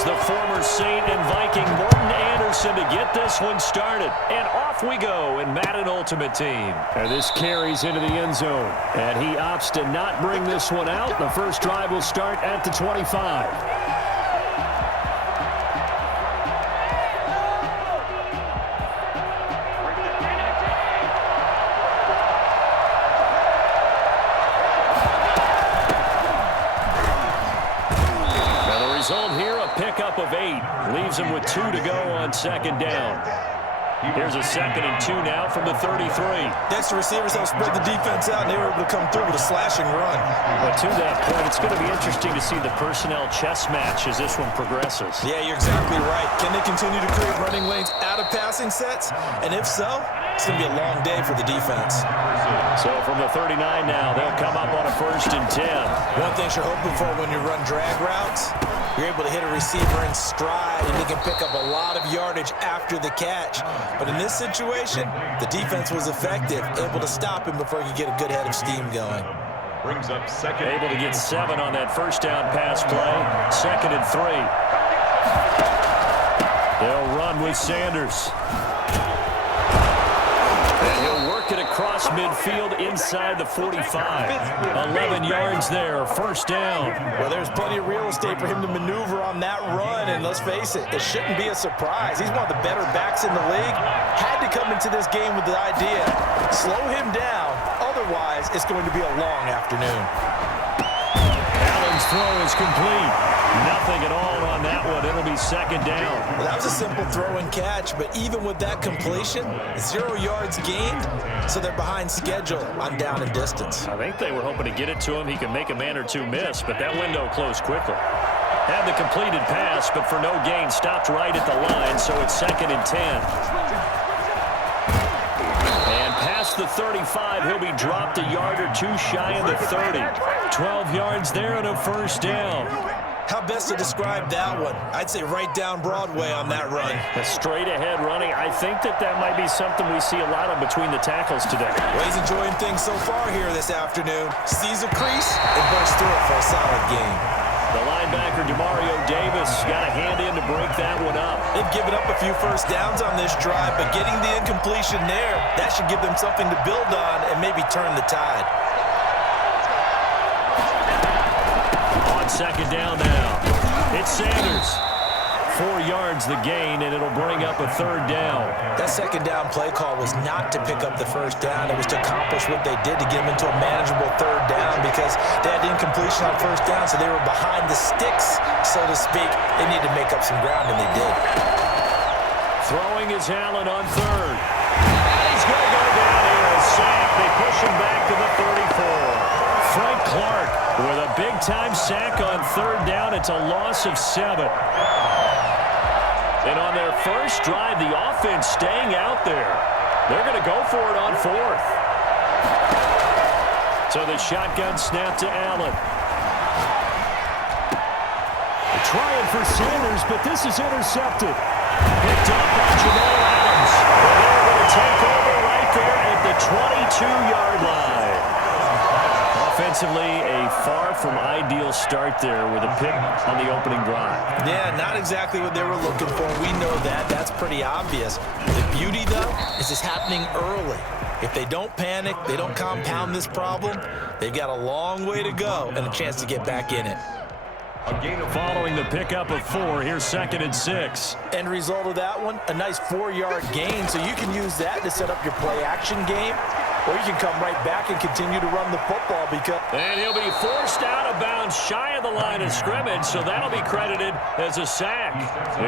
Here's the former Saint and Viking Morton Anderson to get this one started. And off we go in Madden Ultimate Team. And this carries into the end zone. And he opts to not bring this one out. The first drive will start at the 25. Result here, a pickup of 8. Leaves him with 2 to go on second down. Here's a 2nd and 2 now from the 33. Next, the receivers have spread the defense out, and they were able to come through with a slashing run. But to that point, it's going to be interesting to see the personnel chess match as this one progresses. Yeah, you're exactly right. Can they continue to create running lanes out of passing sets? And if so, it's going to be a long day for the defense. So from the 39 now, they'll come up on a 1st and 10. One thing you're hoping for when you run drag routes, you're able to hit a receiver in stride, and he can pick up a lot of yardage after the catch. But in this situation, the defense was effective, able to stop him before he could get a good head of steam going. Brings up second. Able to get 7 on that first down pass play. 2nd and 3. They'll run with Sanders. And he'll work it across midfield inside the 45. 11 yards there, first down. Well, there's plenty of real estate for him to maneuver on that run, and let's face it, it shouldn't be a surprise. He's one of the better backs in the league. Had to come into this game with the idea, slow him down, otherwise it's going to be a long afternoon. Allen's throw is complete. Nothing at all on that one. It'll be 2nd down. Well, that was a simple throw and catch, but even with that completion, 0 yards gained, so they're behind schedule on down and distance. I think they were hoping to get it to him. He could make a man or two miss, but that window closed quickly. Had the completed pass, but for no gain, stopped right at the line, so it's 2nd and 10. And past the 35, he'll be dropped a yard or 2 shy of the 30. 12 yards there and a first down. How best to describe that one? I'd say right down Broadway on that run. A straight-ahead running. I think that might be something we see a lot of between the tackles today. Well, he's enjoying things so far here this afternoon. Sees a crease and bursts through it for a solid game. The linebacker, Demario Davis, got a hand in to break that one up. They've given up a few first downs on this drive, but getting the incompletion there, that should give them something to build on and maybe turn the tide. On 2nd down now, it's Sanders. 4 yards the gain, and it'll bring up a 3rd down. That 2nd down play call was not to pick up the first down. It was to accomplish what they did to get them into a manageable 3rd down because they had incompletion on first down, so they were behind the sticks, so to speak. They needed to make up some ground, and they did. Throwing is Allen on 3rd. And he's going to go down here. A sack. They push him back to the 34. Frank Clark with a big-time sack on 3rd down. It's a loss of 7. And on their first drive, the offense staying out there. They're going to go for it on 4th. So the shotgun snap to Allen. Trying for Sanders, but this is intercepted. Picked up by Jamal Adams. And they're going to take over right there at the 22-yard line. Offensively, a far from ideal start there with a pick on the opening drive. Yeah, not exactly what they were looking for. We know that. That's pretty obvious. The beauty, though, is it's happening early. If they don't panic, they don't compound this problem, they've got a long way to go and a chance to get back in it. Following the pickup of 4, here's 2nd and 6. End result of that one, a nice 4-yard gain, so you can use that to set up your play-action game, or you can come right back and continue to run the football because... And he'll be forced out of bounds shy of the line of scrimmage, so that'll be credited as a sack.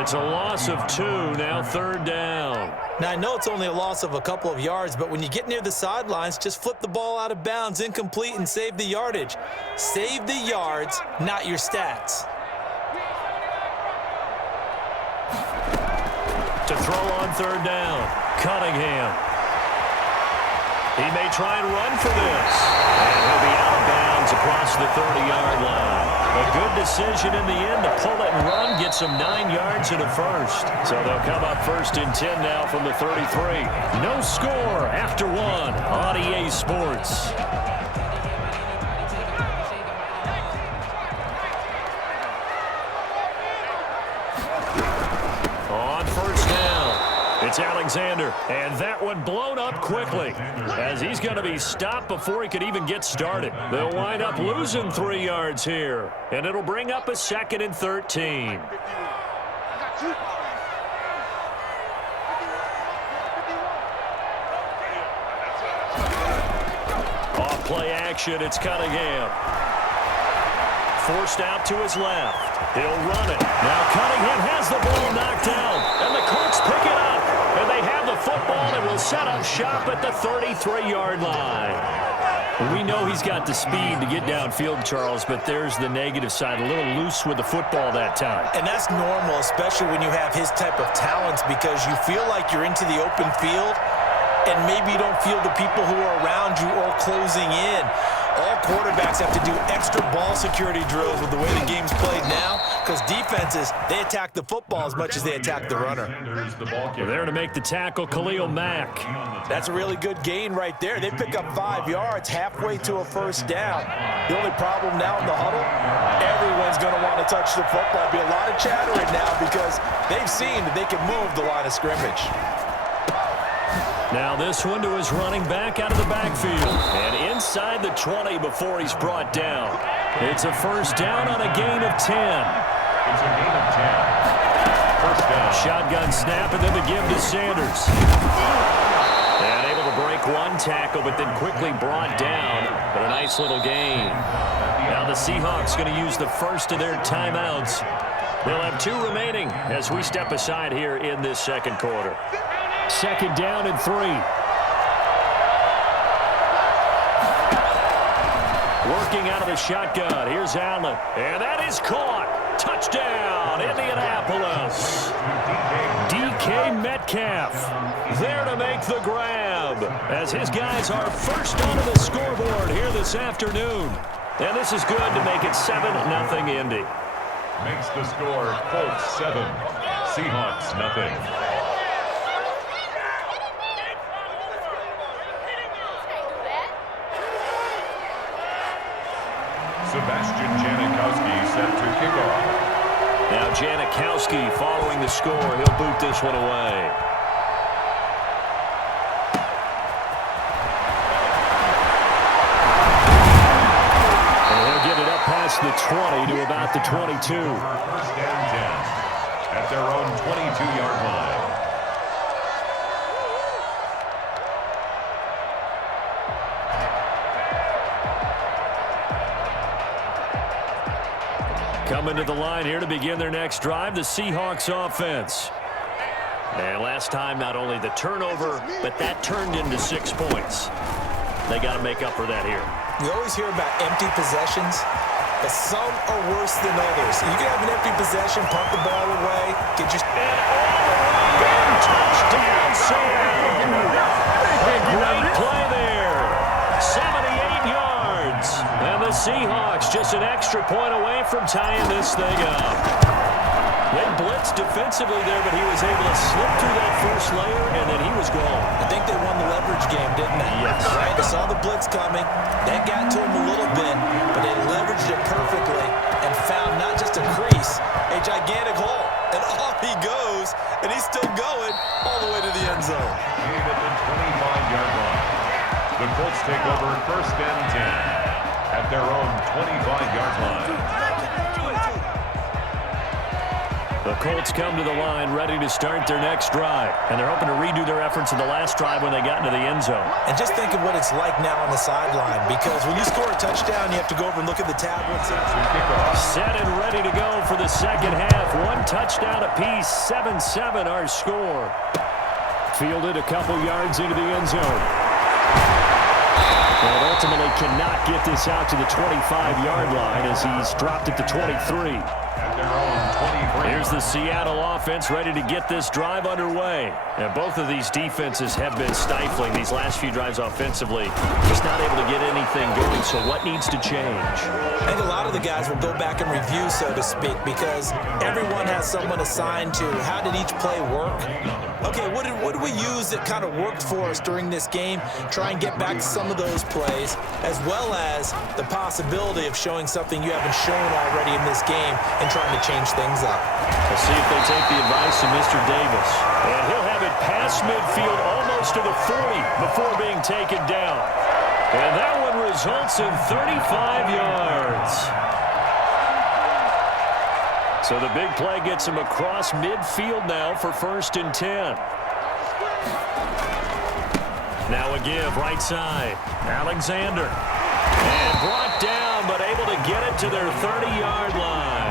It's a loss of 2, now 3rd down. Now, I know it's only a loss of a couple of yards, but when you get near the sidelines, just flip the ball out of bounds, incomplete, and save the yardage. Save the yards, not your stats. To throw on 3rd down, Cunningham. He may try and run for this. And he'll be out of bounds across the 30-yard line. A good decision in the end to pull it and run, get some 9 yards and a first. So they'll come up 1st and 10 now from the 33. No score after 1 on EA Sports. It's Alexander, and that one blown up quickly as he's going to be stopped before he could even get started. They'll wind up losing 3 yards here, and it'll bring up a 2nd and 13. Off play action, it's Cunningham. Forced out to his left. He'll run it. Now Cunningham has the ball knocked down, and the Colts pick it up. And they have the football and will set up shop at the 33-yard line. We know he's got the speed to get downfield, Charles, but there's the negative side. A little loose with the football that time. And that's normal, especially when you have his type of talents, because you feel like you're into the open field, and maybe you don't feel the people who are around you or closing in. All quarterbacks have to do extra ball security drills with the way the game's played now, because defenses, they attack the football as much as they attack the runner. They're there to make the tackle, Khalil Mack. That's a really good gain right there. They pick up 5 yards halfway to a first down. The only problem now in the huddle, everyone's going to want to touch the football. There'll be a lot of chattering now because they've seen that they can move the line of scrimmage. Now this one to his running back out of the backfield. And inside the 20 before he's brought down. It's a first down on a gain of 10. It's a gain of 10. First down. Shotgun snap and then the give to Sanders. And able to break one tackle, but then quickly brought down. But a nice little gain. Now the Seahawks going to use the first of their timeouts. They'll have 2 remaining as we step aside here in this second quarter. 2nd down and 3. Working out of the shotgun. Here's Allen. And that is caught. Touchdown, Indianapolis. DK Metcalf there to make the grab as his guys are first onto the scoreboard here this afternoon. And this is good to make it 7-0 Indy. Makes the score Colts 7, Seahawks nothing. Sebastian Janikowski set to kick off. Now Janikowski following the score. He'll boot this one away. And he'll get it up past the 20 to about the 22. First and 10 at their own 22-yard line. Coming to the line here to begin their next drive, the Seahawks offense. And last time, not only the turnover, but that turned into 6 points. They got to make up for that here. We always hear about empty possessions, but some are worse than others. You can have an empty possession, punt the ball away, get your... And all the way, touchdown, Sam! A great play there. 78 yards. And the Seahawks just an extra point away from tying this thing up. They blitzed defensively there, but he was able to slip through that first layer, and then he was gone. I think they won the leverage game, didn't they? Yes. Right? They saw the blitz coming. That got to him a little bit, but they leveraged it perfectly and found not just a crease, a gigantic hole. And off he goes, and he's still going all the way to the end zone. At the 25-yard line. The Colts take over first and 10 at their own 25-yard line. The Colts come to the line ready to start their next drive. And they're hoping to redo their efforts in the last drive when they got into the end zone. And just think of what it's like now on the sideline, because when you score a touchdown, you have to go over and look at the tablets. Set and ready to go for the second half. 1 touchdown apiece, 7-7 our score. Fielded a couple yards into the end zone. And ultimately cannot get this out to the 25-yard line as he's dropped at the 23. Here's the Seattle offense ready to get this drive underway. And both of these defenses have been stifling these last few drives offensively. Just not able to get anything going, so what needs to change? I think a lot of lot of the guys will go back and review, so to speak, because everyone has someone assigned to how did each play work. Okay, what did we use that kind of worked for us during this game? Try and get back to some of those plays, as well as the possibility of showing something you haven't shown already in this game and trying to change things up. We'll see if they take the advice of Mr. Davis. And he'll have it past midfield almost to the 40 before being taken down. And that one results in 35 yards. So the big play gets him across midfield now for 1st and 10. Now a give, right side. Alexander. And brought down, but able to get it to their 30-yard line.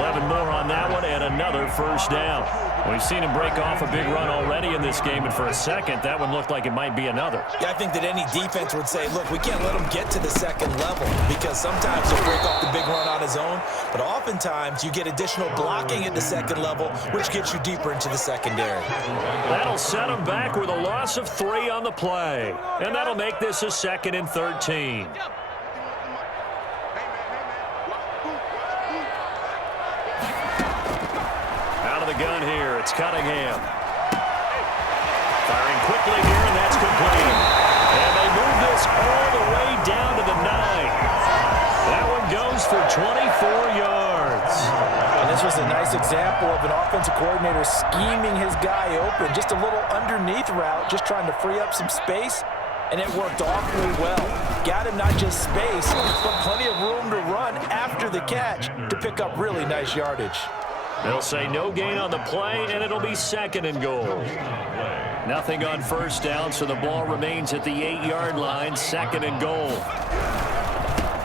11 more on that one, and another first down. We've seen him break off a big run already in this game, and for a second, that one looked like it might be another. Yeah, I think that any defense would say, look, we can't let him get to the second level, because sometimes he'll break off the big run on his own, but oftentimes you get additional blocking at the second level, which gets you deeper into the secondary. That'll set him back with a loss of 3 on the play, and that'll make this a 2nd and 13. The gun here. It's Cunningham. Firing quickly here, and that's complete. And they move this all the way down to the 9. That one goes for 24 yards. And this was a nice example of an offensive coordinator scheming his guy open. Just a little underneath route, just trying to free up some space, and it worked awfully well. Got him not just space, but plenty of room to run after the catch to pick up really nice yardage. They'll say no gain on the play, and it'll be 2nd and goal. Nothing on first down, so the ball remains at the 8-yard line, 2nd and goal.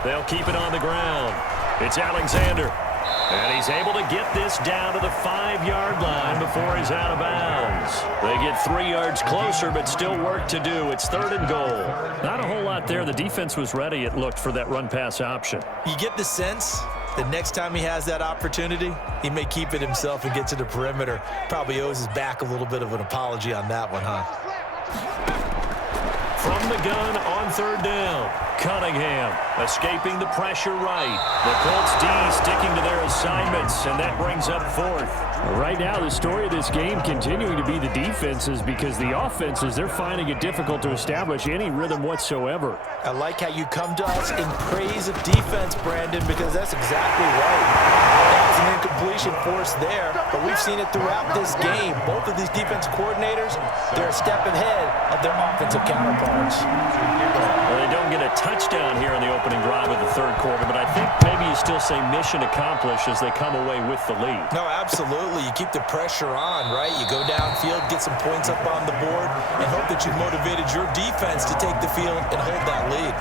They'll keep it on the ground. It's Alexander. And he's able to get this down to the 5-yard line before he's out of bounds. They get 3 yards closer, but still work to do. It's 3rd and goal. Not a whole lot there. The defense was ready, it looked, for that run-pass option. You get the sense the next time he has that opportunity, he may keep it himself and get to the perimeter. Probably owes his back a little bit of an apology on that one, huh? From the gun on 3rd down, Cunningham escaping the pressure right. The Colts D sticking to their assignments, and that brings up 4th. Right now, the story of this game continuing to be the defenses, because the offenses, they're finding it difficult to establish any rhythm whatsoever. I like how you come to us in praise of defense, Brandon, because that's exactly right. That was an incompletion force there, but we've seen it throughout this game. Both of these defense coordinators, they're a step ahead of their offensive counterparts. Well, they don't get a touchdown here on the opening drive of the 3rd quarter, but I think maybe you still say mission accomplished as they come away with the lead. No, absolutely. You keep the pressure on, right? You go downfield, get some points up on the board, and hope that you've motivated your defense to take the field and hold that lead.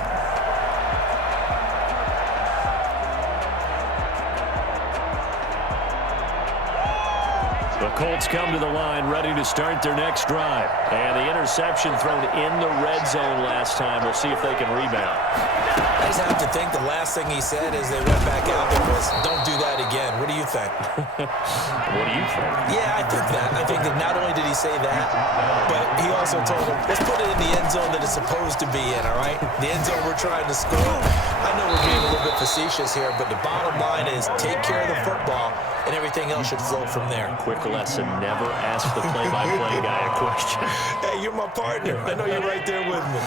The Colts come to the line ready to start their next drive. And the interception thrown in the red zone last time. We'll see if they can rebound. I just have to think the last thing he said as they went back out there was, don't do that again. What do you think? What do you think? Yeah, I think that. I think that not only did he say that, but he also told him, let's put it in the end zone that it's supposed to be in, all right? The end zone we're trying to score. I know we're being a little bit facetious here, but the bottom line is take care of the football, and everything else should flow from there. Quick lesson, never ask the play-by-play guy a question. Hey, you're my partner. I know you're right there with me.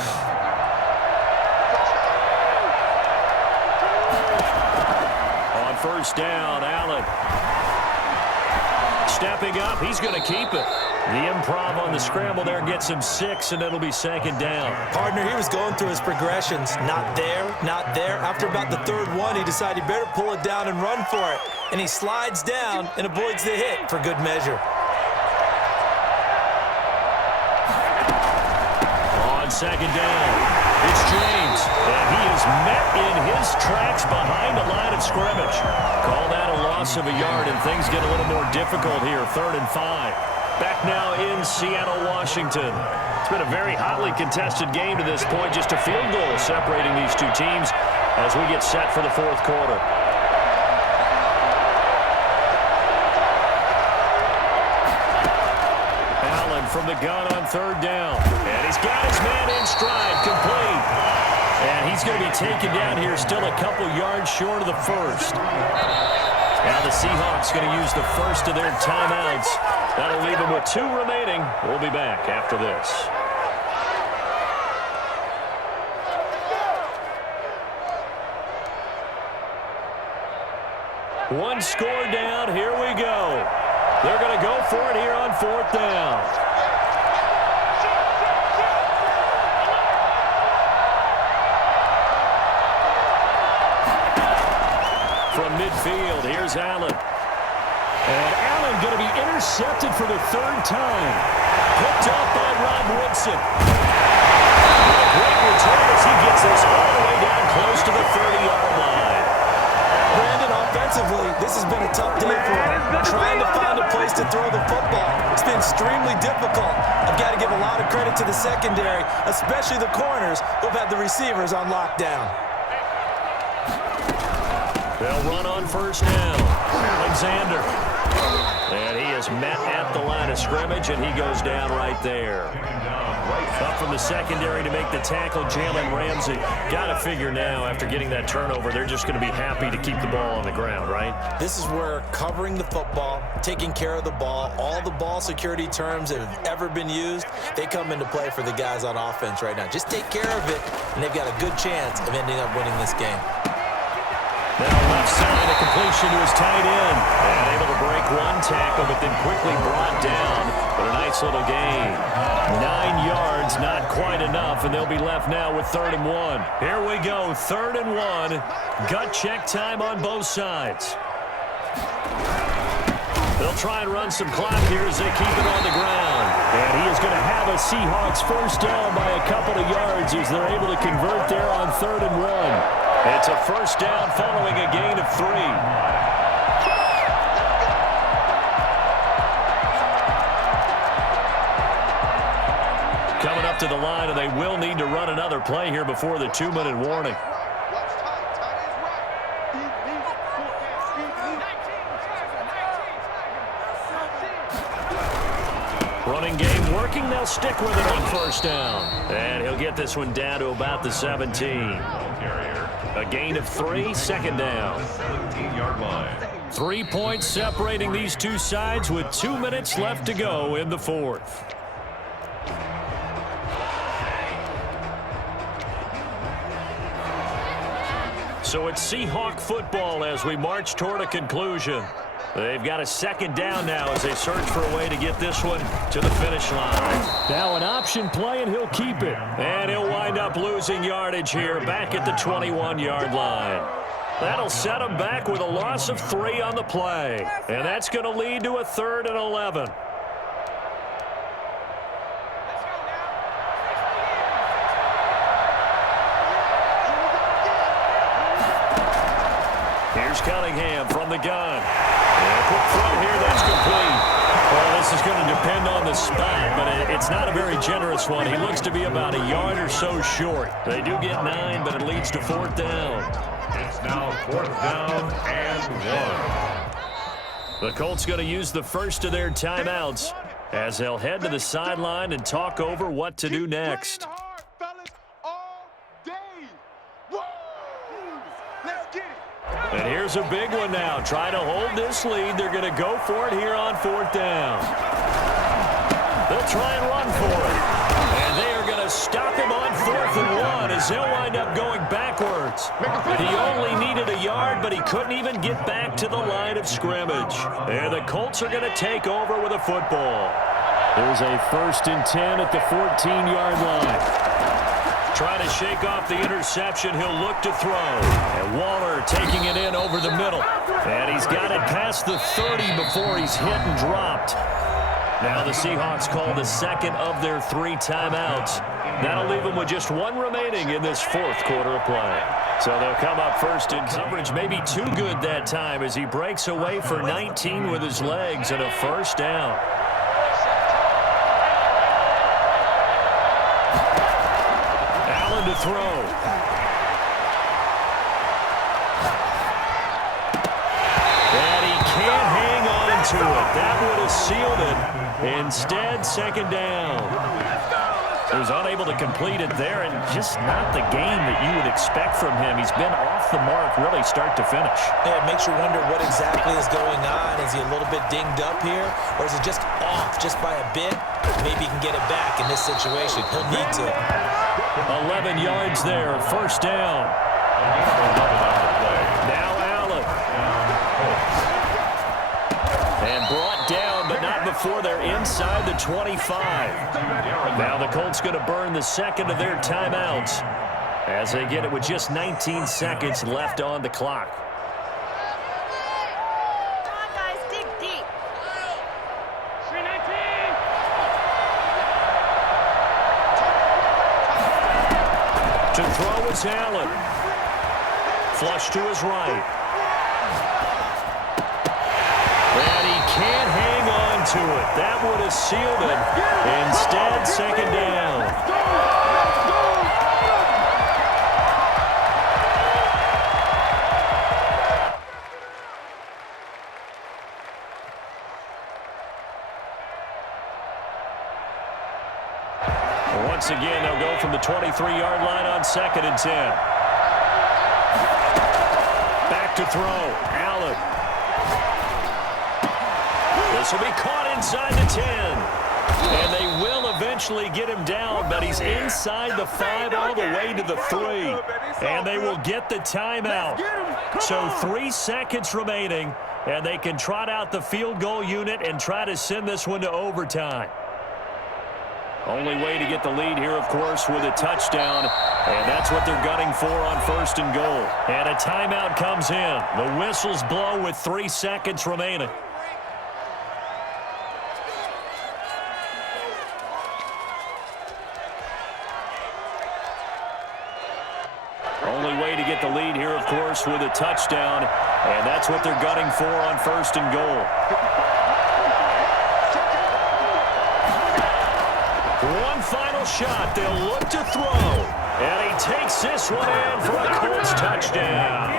On first down, Allen. Stepping up, he's going to keep it. The improv on the scramble there gets him 6, and it'll be 2nd down. Partner, he was going through his progressions. Not there, not there. After about the 3rd one, he decided he better pull it down and run for it. And he slides down and avoids the hit for good measure. On 2nd down, it's James. And he is met in his tracks behind the line of scrimmage. Call that a loss of a yard, and things get a little more difficult here. 3rd and 5. Back now in Seattle, Washington. It's been a very hotly contested game to this point. Just a field goal separating these two teams as we get set for the 4th quarter. Allen from the gun on 3rd down. And he's got his man in stride, complete. And he's going to be taken down here still a couple yards short of the first. Now the Seahawks going to use the first of their timeouts. That'll leave them with 2 remaining. We'll be back after this. One score down. Here we go. They're going to go for it here on 4th down. From midfield, here's Allen. And Allen going to be intercepted for the 3rd time. Picked off by Rob Woodson. A great return as he gets this all the way down close to the 30-yard line. Brandon, offensively, this has been a tough day for him. Trying to find a place to throw the football. It's been extremely difficult. I've got to give a lot of credit to the secondary, especially the corners who've had the receivers on lockdown. They'll run on 1st down. Alexander. And he is met at the line of scrimmage, and he goes down right there. Up from the secondary to make the tackle, Jalen Ramsey. Got to figure now, after getting that turnover, they're just going to be happy to keep the ball on the ground, right? This is where covering the football, taking care of the ball, all the ball security terms that have ever been used, they come into play for the guys on offense right now. Just take care of it, and they've got a good chance of ending up winning this game. Now left side, a completion to his tight end. And able to break one tackle, but then quickly brought down. But a nice little gain. 9 yards, not quite enough, and they'll be left now with 3rd and 1. Here we go, 3rd and 1. Gut check time on both sides. They'll try and run some clock here as they keep it on the ground. And he is going to have a Seahawks 1st down by a couple of yards as they're able to convert there on 3rd and 1. It's a 1st down following a gain of 3. Coming up to the line, and they will need to run another play here before the 2-minute warning. Running game working. They'll stick with it on 1st down. And he'll get this one down to about the 17. A gain of 3, 2nd down. 17-yard line. 3 points separating these two sides with 2 minutes left to go in the 4th. So it's Seahawk football as we march toward a conclusion. They've got a 2nd down now as they search for a way to get this one to the finish line. Now an option play, and he'll keep it. And he'll wind up losing yardage here back at the 21-yard line. That'll set him back with a loss of 3 on the play. And that's going to lead to a 3rd and 11. Here's Cunningham from the gun. And a quick throw here, that's complete. Well, this is going to depend on the spot, but it's not a very generous one. He looks to be about a yard or so short. They do get 9, but it leads to 4th down. It's now 4th down and 1. The Colts going to use the first of their timeouts as they'll head to the sideline and talk over what to do next. And here's a big one now. Trying to hold this lead. They're going to go for it here on 4th down. They'll try and run for it. And they are going to stop him on 4th and 1 as they'll wind up going backwards. He only needed a yard, but he couldn't even get back to the line of scrimmage. And the Colts are going to take over with a football. There's a 1st and 10 at the 14-yard line. Trying to shake off the interception, he'll look to throw. And Waller taking it in over the middle. And he's got it past the 30 before he's hit and dropped. Now the Seahawks call the 2nd of their 3 timeouts. That'll leave them with just 1 remaining in this 4th quarter of play. So they'll come up first in coverage, maybe too good that time as he breaks away for 19 with his legs and a 1st down. To throw. And he can't hang on to it. That would have sealed it. Instead, 2nd down. He was unable to complete it there, and just not the game that you would expect from him. He's been off the mark really start to finish. Yeah, it makes you wonder what exactly is going on. Is he a little bit dinged up here, or is it just off just by a bit? Maybe he can get it back in this situation. He'll need to. 11 yards there, first down. Now Allen. And brought down, but not before they're inside the 25. Now the Colts going to burn the second of their timeouts as they get it with just 19 seconds left on the clock. Come on, guys, dig deep. To throw is Allen. Flush to his right. And he can't hang on to it. That would have sealed it. Instead, second down. Once again, they'll go from the 23-yard line on 2nd and 10. Back to throw. Allen. This will be caught inside the 10. And they will eventually get him down, but he's inside the 5 all the way to the 3. And they will get the timeout. So 3 seconds remaining, and they can trot out the field goal unit and try to send this one to overtime. Only way to get the lead here, of course, with a touchdown, and that's what they're gunning for on 1st and goal. And a timeout comes in. The whistles blow with 3 seconds remaining. Only way to get the lead here, of course, with a touchdown, and that's what they're gunning for on 1st and goal. One final shot. They'll look to throw. And he takes this one in for a Colts touchdown.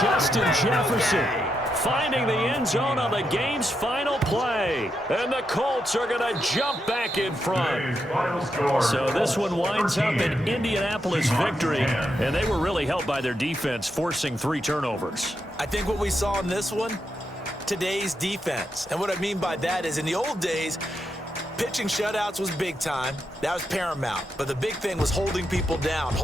Justin Jefferson finding the end zone on the game's final play. And the Colts are going to jump back in front. So this one winds up an Indianapolis victory. And they were really helped by their defense, forcing 3 turnovers. I think what we saw in this one, today's defense. And what I mean by that is in the old days, pitching shutouts was big time. That was paramount. But the big thing was holding people down.